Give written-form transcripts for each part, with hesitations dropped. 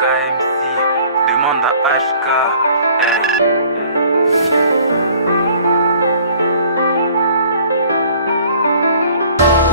KMC, demande à HK. Hey.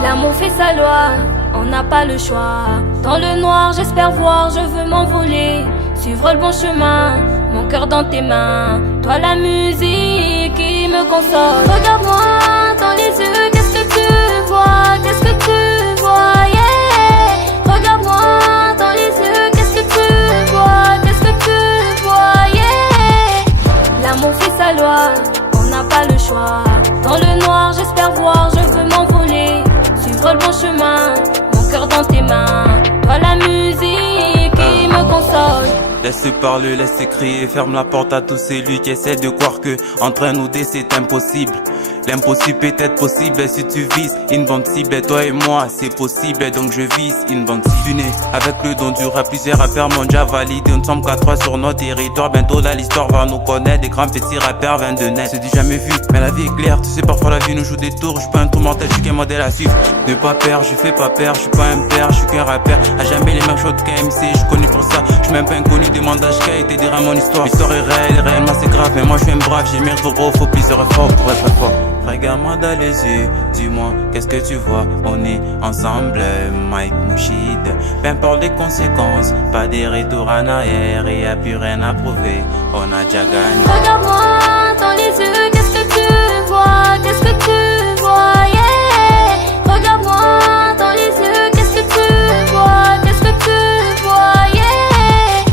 L'amour fait sa loi, on n'a pas le choix. Dans le noir, j'espère voir, je veux m'envoler. Suivre le bon chemin, mon cœur dans tes mains. Toi la musique qui me console. Regarde-moi dans les yeux, qu'est-ce que tu vois? Qu'est-ce que tu vois? Yeah. Regarde-moi dans les yeux, qu'est-ce que tu vois? Qu'est-ce que tu vois? Yeah. L'amour fait sa loi, on n'a pas le choix. Dans le noir, j'espère voir, je veux m'envoler. Suivre le bon chemin, mon cœur dans tes mains. Toi la musique qui me console. Laisse parler, laisse crier, ferme la porte à tous celui qui essaie de croire que entre nous deux c'est impossible. L'impossible peut être possible si tu vises une bande cible. Toi et moi c'est possible donc je vise une bande cible. Tu nais avec le don du rap, plusieurs rappeurs m'ont déjà validé. Nous ne sommes qu'à 3 sur notre territoire. Bientôt là l'histoire va nous connaître. Des grands petits rappeurs 22 net. C'est du jamais vu mais la vie est claire. Tu sais parfois la vie nous joue des tours. Je suis pas un trou mortel, je suis qu'un modèle à suivre. Ne pas perdre, je fais pas peur. Je suis pas un père, je suis qu'un rappeur. A jamais les mêmes choses qu'AMC, je suis connu pour ça. Je suis même pas inconnu, demande HK et te dira mon histoire. L'histoire est réelle, réellement c'est grave. Mais moi je suis un brave, j'ai mérite gros, faut plusieurs efforts pour être fort. Regarde-moi dans les yeux, dis-moi qu'est-ce que tu vois. On est ensemble, Mike Mouchid. Peu importe les conséquences, pas des retours en arrière. Et y'a plus rien à prouver, on a déjà gagné. Regarde-moi dans les yeux, qu'est-ce que tu vois? Qu'est-ce que tu vois? Yeah. Regarde-moi dans les yeux, qu'est-ce que tu vois? Qu'est-ce que tu vois? Yeah.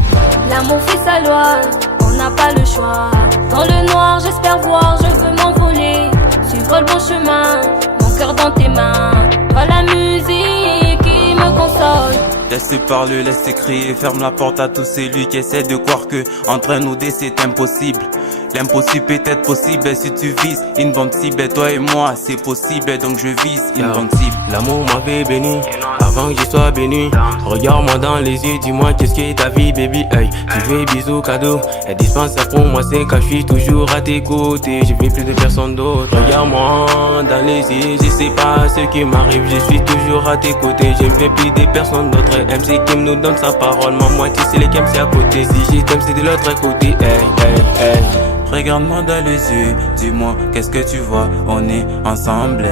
L'amour fait sa loi, on n'a pas le choix. Dans le noir, j'espère voir, je veux m'envoler. Suivre le bon chemin, mon cœur dans tes mains. Toi la musique qui me console. Laisse parler, laisse crier, ferme la porte à tous celui qui essaie de croire que entre nous deux c'est impossible. L'impossible peut être possible si tu vises une bande cible. Toi et moi c'est possible donc je vise une bande cible. L'amour m'avait béni avant que je sois béni. Regarde-moi dans les yeux, dis-moi qu'est-ce que ta vie baby. Hey, tu veux bisous cadeaux, elle dispense ça pour moi c'est quand je suis toujours à tes côtés. Je veux plus de personne d'autre. Regarde-moi dans les yeux, je sais pas ce qui m'arrive. Je suis toujours à tes côtés, je veux plus de personne d'autre. MC Kim nous donne sa parole, ma moitié c'est les Kim c'est à côté. Si je t'aime c'est de l'autre côté. Hey, hey, hey. Regarde-moi dans les yeux, dis-moi qu'est-ce que tu vois. On est ensemble,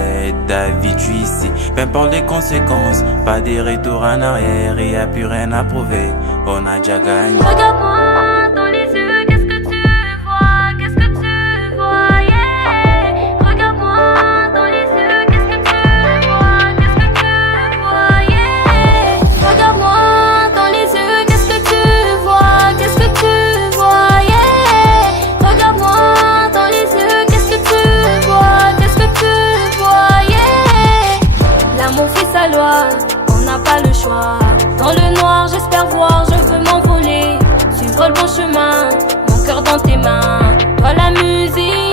David, je suis ici. Peu importe les conséquences, pas des retours en arrière. Et y'a plus rien à prouver, on a déjà gagné. Regarde-moi dans les yeux, qu'est-ce que tu vois? Qu'est-ce que tu vois? Yeah. Regarde-moi dans les yeux, qu'est-ce que tu vois? Qu'est-ce que tu vois? Yeah. Regarde-moi dans les yeux, qu'est-ce que tu vois? Qu'est-ce que tu vois? Yeah. Regarde-moi dans les yeux, qu'est-ce que tu vois? Qu'est-ce que tu vois? Yeah. L'amour fait sa loi, on n'a pas le choix. Dans le noir, j'espère voir, je veux m'envoler. Suivre le bon chemin, mon cœur dans tes mains. Toi la musique